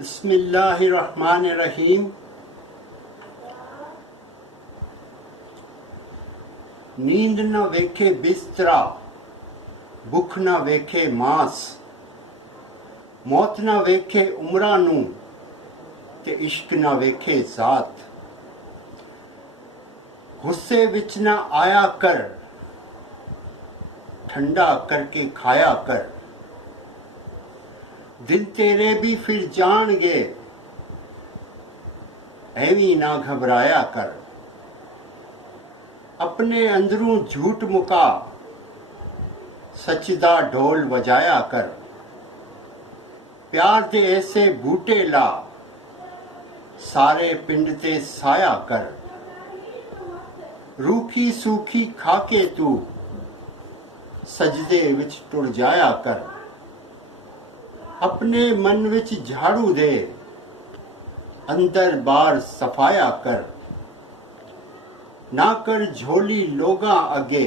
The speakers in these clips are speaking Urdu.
بسم اللہ الرحمن الرحیم۔ نیند نہ ویکھے بسترا، بھوک نہ ویکھے ماس، موت نہ ویکھے عمراں نوں تے عشق نہ ویکھے ذات۔ غصے وچ نہ آیا کر، ٹھنڈا کر کے کھایا کر۔ دل تیرے بھی پھر جان گے، ایویں نہ گھبرایا کر۔ اپنے اندروں جھوٹ مکا، سچدا ڈھول بجایا کر۔ پیار دے ایسے بوٹے لا، سارے پنڈ تے سایا کر۔ روکھی سوکھی کھا کے تو، سجدے وچ ٹر جایا کر۔ اپنے من وچ جھاڑو دے، اندر بار صفایا کر۔ نہ کر جھولی لوگاں اگے،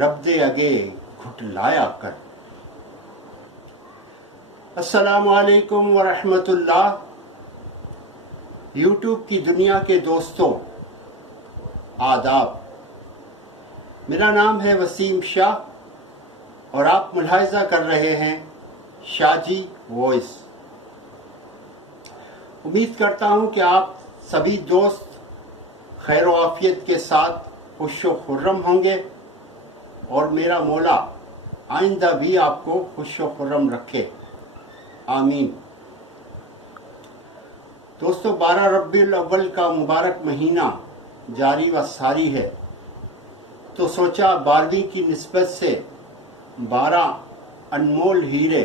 رب دے اگے گھٹ لایا کر۔ السلام علیکم ورحمۃ اللہ۔ یوٹیوب کی دنیا کے دوستوں، آداب۔ میرا نام ہے وسیم شاہ اور آپ ملاحظہ کر رہے ہیں شاہ جی وائس۔ امید کرتا ہوں کہ آپ سبھی دوست خیر و عافیت کے ساتھ خوش و خرم ہوں گے اور میرا مولا آئندہ بھی آپ کو خوش و خرم رکھے، آمین۔ دوستو، 12 ربیع الاول کا مبارک مہینہ جاری و ساری ہے، تو سوچا 12ویں کی نسبت سے 12 انمول ہیرے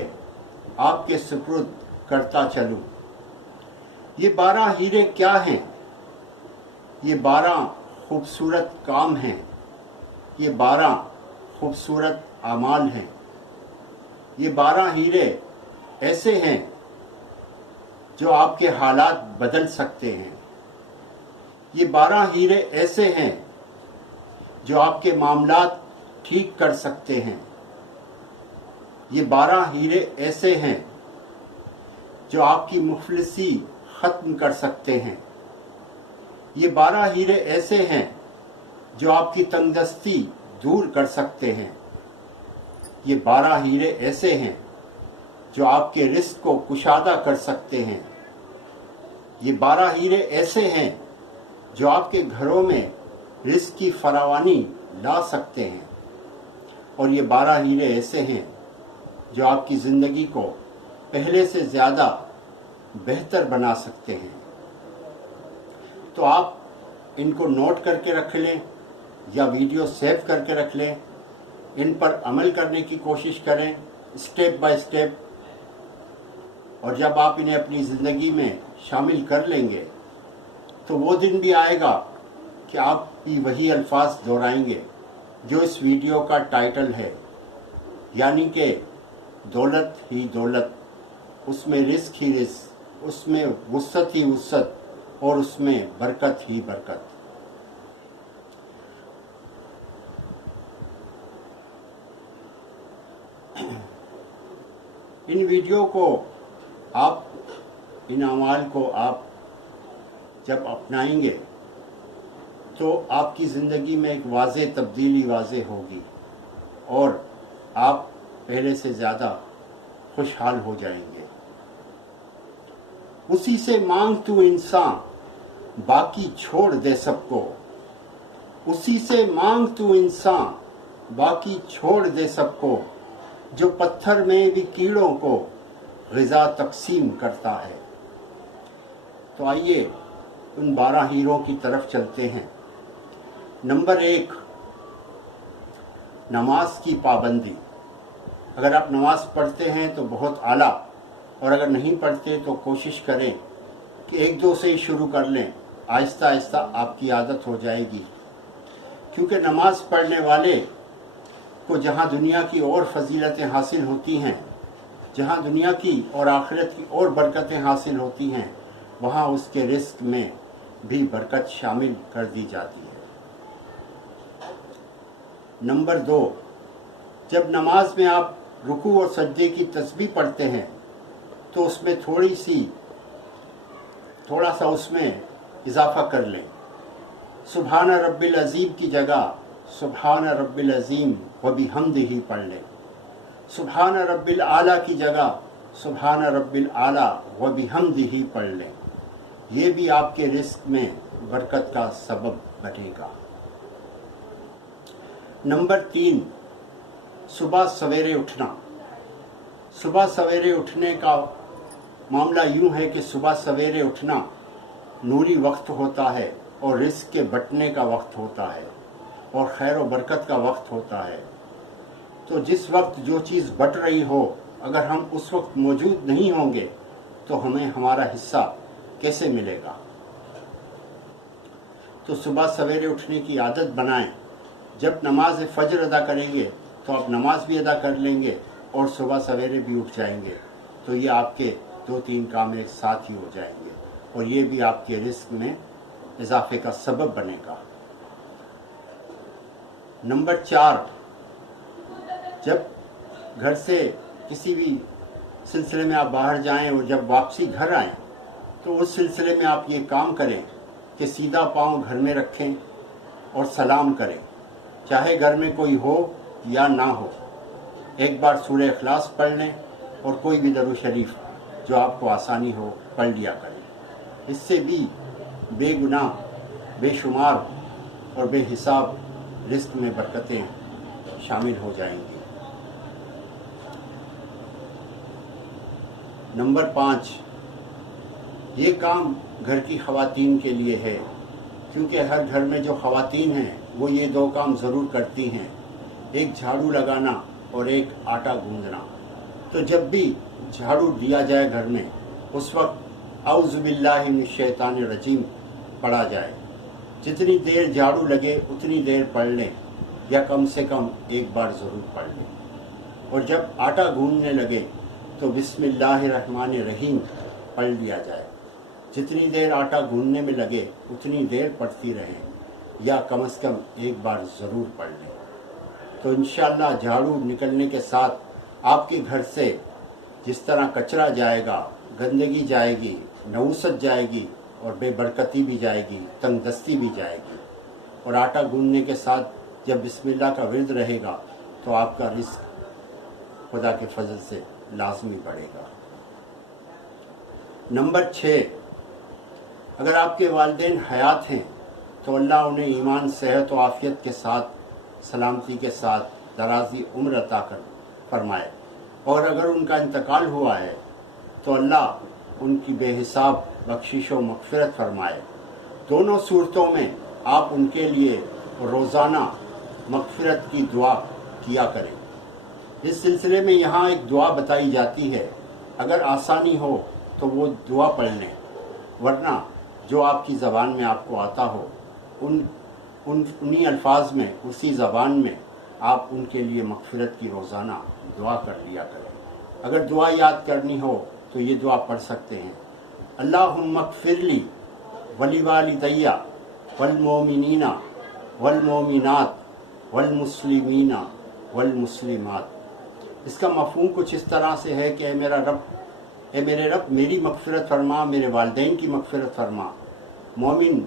آپ کے سپرد کرتا چلوں۔ یہ 12 ہیرے کیا ہیں؟ یہ 12 خوبصورت کام ہیں، یہ 12 خوبصورت اعمال ہیں، یہ 12 ہیرے ایسے ہیں جو آپ کے حالات بدل سکتے ہیں۔ یہ 12 ہیرے ایسے ہیں جو آپ کے معاملات ٹھیک کر سکتے ہیں۔ یہ 12 ہیرے ایسے ہیں جو آپ کی مفلسی ختم کر سکتے ہیں۔ یہ 12 ہیرے ایسے ہیں جو آپ کی تنگدستی دور کر سکتے ہیں۔ یہ 12 ہیرے ایسے ہیں جو آپ کے رزق کو کشادہ کر سکتے ہیں۔ یہ 12 ہیرے ایسے ہیں جو آپ کے گھروں میں رزق کی فراوانی لا سکتے ہیں، اور یہ 12 ہیرے ایسے ہیں جو آپ کی زندگی کو پہلے سے زیادہ بہتر بنا سکتے ہیں۔ تو آپ ان کو نوٹ کر کے رکھ لیں یا ویڈیو سیو کر کے رکھ لیں، ان پر عمل کرنے کی کوشش کریں اسٹیپ بائی اسٹیپ، اور جب آپ انہیں اپنی زندگی میں شامل کر لیں گے تو وہ دن بھی آئے گا کہ آپ بھی وہی الفاظ دہرائیں گے جو اس ویڈیو کا ٹائٹل ہے، یعنی کہ دولت ہی دولت، اس میں رزق ہی رزق، اس میں وسعت ہی وسعت، اور اس میں برکت ہی برکت۔ ان ویڈیو کو آپ، ان اعمال کو آپ جب اپنائیں گے تو آپ کی زندگی میں ایک واضح تبدیلی واضح ہوگی اور آپ پہلے سے زیادہ خوشحال ہو جائیں گے۔ اسی سے مانگ تو انسان، باقی چھوڑ دے سب کو۔ اسی سے مانگ تو انسان، باقی چھوڑ دے سب کو، جو پتھر میں بھی کیڑوں کو غذا تقسیم کرتا ہے۔ تو آئیے ان 12 ہیروں کی طرف چلتے ہیں۔ نمبر 1، نماز کی پابندی۔ اگر آپ نماز پڑھتے ہیں تو بہت اعلیٰ، اور اگر نہیں پڑھتے تو کوشش کریں کہ 1-2 سے ہی شروع کر لیں، آہستہ آہستہ آپ کی عادت ہو جائے گی، کیونکہ نماز پڑھنے والے کو جہاں دنیا کی اور فضیلتیں حاصل ہوتی ہیں، جہاں دنیا کی اور آخرت کی اور برکتیں حاصل ہوتی ہیں، وہاں اس کے رزق میں بھی برکت شامل کر دی جاتی ہے۔ نمبر 2، جب نماز میں آپ رکوع اور سجدے کی تسبیح پڑھتے ہیں تو اس میں تھوڑا سا اس میں اضافہ کر لیں. سبحان رب العظیم کی جگہ سبحان رب العظیم و بحمدہ پڑھ لیں. سبحان رب الاعلیٰ کی جگہ سبحان رب الاعلیٰ و بحمدہ پڑھ لیں. یہ بھی آپ کے رزق میں برکت کا سبب بنے گا. نمبر 3، صبح سویرے اٹھنا. صبح سویرے اٹھنے کا معاملہ یوں ہے کہ صبح سویرے اٹھنا نوری وقت ہوتا ہے اور رزق کے بٹنے کا وقت ہوتا ہے اور خیر و برکت کا وقت ہوتا ہے. تو جس وقت جو چیز بٹ رہی ہو، اگر ہم اس وقت موجود نہیں ہوں گے تو ہمیں ہمارا حصہ کیسے ملے گا؟ تو صبح سویرے اٹھنے کی عادت بنائیں. جب نماز فجر ادا کریں گے تو آپ نماز بھی ادا کر لیں گے اور صبح سویرے بھی اٹھ جائیں گے، تو یہ آپ کے 2-3 کام ایک ساتھ ہی ہو جائیں گے اور یہ بھی آپ کے رزق میں اضافے کا سبب بنے گا. نمبر 4، جب گھر سے کسی بھی سلسلے میں آپ باہر جائیں اور جب واپسی گھر آئیں تو اس سلسلے میں آپ یہ کام کریں کہ سیدھا پاؤں گھر میں رکھیں اور سلام کریں، چاہے گھر میں کوئی ہو یا نہ ہو. ایک بار سورہ اخلاص پڑھ لیں اور کوئی بھی درود شریف جو آپ کو آسانی ہو پڑھ لیا کریں. اس سے بھی بے گناہ، بے شمار اور بے حساب رزق میں برکتیں شامل ہو جائیں گی. نمبر 5، یہ کام گھر کی خواتین کے لیے ہے، کیونکہ ہر گھر میں جو خواتین ہیں وہ یہ 2 کام ضرور کرتی ہیں، ایک جھاڑو لگانا اور ایک آٹا گوندنا. تو جب بھی جھاڑو دیا جائے گھر میں، اس وقت اعوذ باللہ من الشیطان الرجیم پڑھا جائے. جتنی دیر جھاڑو لگے اتنی دیر پڑھ لیں یا کم سے کم ایک بار ضرور پڑھ لیں. اور جب آٹا گوندنے لگے تو بسم اللہ الرحمن الرحیم پڑھ لیا جائے. جتنی دیر آٹا گوندنے میں لگے اتنی دیر پڑھتی رہیں یا کم از کم ایک بار ضرور پڑھ لیں. تو انشاءاللہ جھاڑو نکلنے کے ساتھ آپ کے گھر سے جس طرح کچرا جائے گا، گندگی جائے گی، نحوست جائے گی اور بے برکتی بھی جائے گی، تنگ دستی بھی جائے گی. اور آٹا گوندنے کے ساتھ جب بسم اللہ کا ورد رہے گا تو آپ کا رزق خدا کے فضل سے لازمی بڑھے گا. نمبر 6، اگر آپ کے والدین حیات ہیں تو اللہ انہیں ایمان، صحت و عافیت کے ساتھ، سلامتی کے ساتھ درازی عمر عطا کر فرمائے. اور اگر ان کا انتقال ہوا ہے تو اللہ ان کی بے حساب بخشش و مغفرت فرمائے. دونوں صورتوں میں آپ ان کے لیے روزانہ مغفرت کی دعا کیا کریں. اس سلسلے میں یہاں ایک دعا بتائی جاتی ہے، اگر آسانی ہو تو وہ دعا پڑھ لیں، ورنہ جو آپ کی زبان میں آپ کو آتا ہو انہی الفاظ میں، اسی زبان میں آپ ان کے لیے مغفرت کی روزانہ دعا کر لیا کریں. اگر دعا یاد کرنی ہو تو یہ دعا پڑھ سکتے ہیں، اللہم اغفر لی ولی والدی والمؤمنین والمؤمنات والمسلمین والمسلمات. اس کا مفہوم کچھ اس طرح سے ہے کہ اے میرے رب میری مغفرت فرما، میرے والدین کی مغفرت فرما، مومن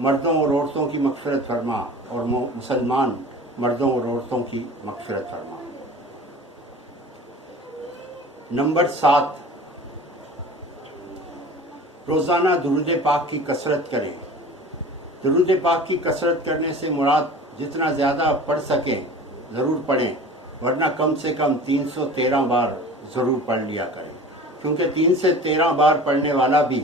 مردوں اور عورتوں کی مغفرت فرما اور مسلمان مردوں اور عورتوں کی مغفرت فرما. نمبر 7، روزانہ درود پاک کی کثرت کریں. درود پاک کی کثرت کرنے سے مراد جتنا زیادہ پڑھ سکیں ضرور پڑھیں، ورنہ کم سے کم 313 بار ضرور پڑھ لیا کریں، کیونکہ 3 سے 13 بار پڑھنے والا بھی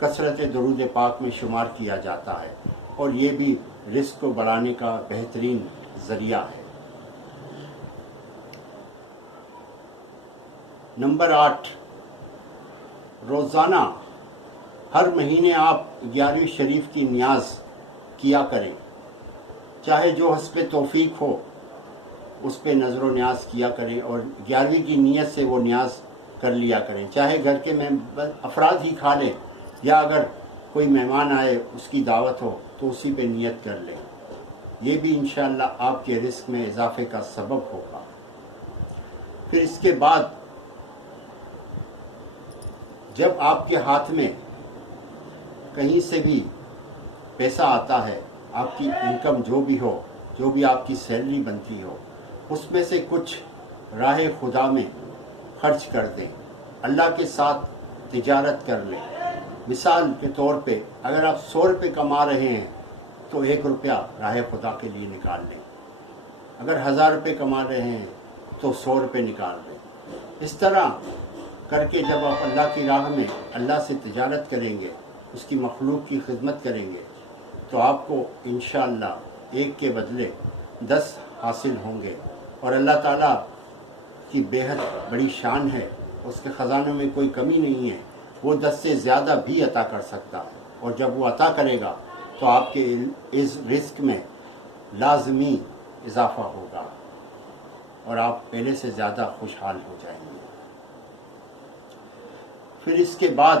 کثرت درود پاک میں شمار کیا جاتا ہے اور یہ بھی رزق کو بڑھانے کا بہترین ذریعہ ہے. نمبر 8، روزانہ ہر مہینے آپ 11ویں شریف کی نیاز کیا کریں، چاہے جو حسب توفیق ہو اس پہ نظر و نیاز کیا کریں اور 11ویں کی نیت سے وہ نیاز کر لیا کریں، چاہے گھر کے افراد ہی کھا لیں یا اگر کوئی مہمان آئے اس کی دعوت ہو تو اسی پہ نیت کر لیں. یہ بھی انشاءاللہ آپ کے رزق میں اضافے کا سبب ہوگا. پھر اس کے بعد جب آپ کے ہاتھ میں کہیں سے بھی پیسہ آتا ہے، آپ کی انکم جو بھی ہو، جو بھی آپ کی سیلری بنتی ہو، اس میں سے کچھ راہ خدا میں خرچ کر دیں، اللہ کے ساتھ تجارت کر لیں۔ مثال کے طور پہ اگر آپ 100 روپے کما رہے ہیں تو 1 روپیہ راہ خدا کے لیے نکال لیں۔ اگر 1000 روپے کما رہے ہیں تو 100 روپے نکال لیں۔ اس طرح کر کے جب آپ اللہ کی راہ میں اللہ سے تجارت کریں گے، اس کی مخلوق کی خدمت کریں گے، تو آپ کو انشاءاللہ 1 کے بدلے 10 حاصل ہوں گے، اور اللہ تعالیٰ کی بے حد بڑی شان ہے، اس کے خزانوں میں کوئی کمی نہیں ہے، وہ 10 سے زیادہ بھی عطا کر سکتا ہے، اور جب وہ عطا کرے گا تو آپ کے اس رزق میں لازمی اضافہ ہوگا اور آپ پہلے سے زیادہ خوشحال ہو جائیں گے۔ پھر اس کے بعد